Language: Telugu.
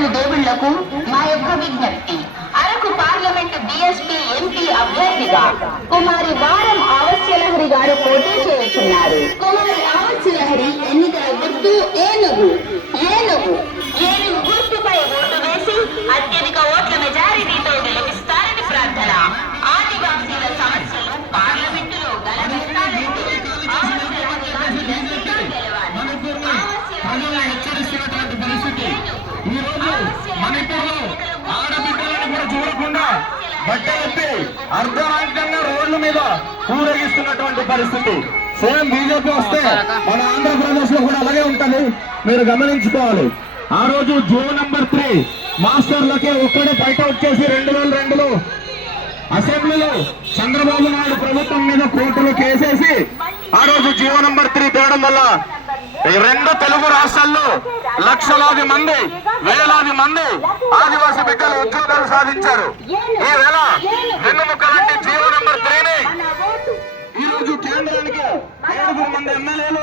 సోదరి దేవుళ్ళకు మా యొక్క విజ్ఞప్తి. అరకు పార్లమెంట్ బిఎస్పీ ఎంపీ అభ్యర్థిగా కుమారి వారం అవశ్యలహరి గారు పోటీ చేస్తున్నారు. కుమారి అవశ్యలహరి ఎన్నికల గుర్తు ఏనుగు ఏనుగు ఏనుగు గుర్తుపై ఓటు వేసి అత్యధిక ఓట్లు మణిపూర్లో ఆడబిడ్డలను కూడా చూడకుండా బట్టలెత్తి అర్ధరాంకంగా రోడ్ల మీద ఊరేగిస్తున్నటువంటి పరిస్థితి. సేమ్ బీజేపీ వస్తే మన ఆంధ్రప్రదేశ్లో కూడా అలాగే ఉంటది. మీరు గమనించుకోవాలి. ఆ రోజు జూన్ నంబర్ త్రీ మాస్టర్లకే ఒక్కడే బయట వచ్చేసి రెండు వేల రెండులో అసెంబ్లీలో చంద్రబాబు నాయుడు ప్రభుత్వం మీద కోర్టులో కేసేసి ఆ రోజు జియో నంబర్ త్రీ తేవడం వల్ల ఈ రెండు తెలుగు రాష్ట్రాల్లో లక్షలాది మంది వేలాది మంది ఆదివాసీ బిడ్డలు ఉద్యోగాలు సాధించారు. ఈ వేళ వెన్నుముక్క లాంటి జీవో నంబర్ త్రీని ఈ రోజు కేంద్రానికి ఏడుగురు మంది ఎమ్మెల్యేలు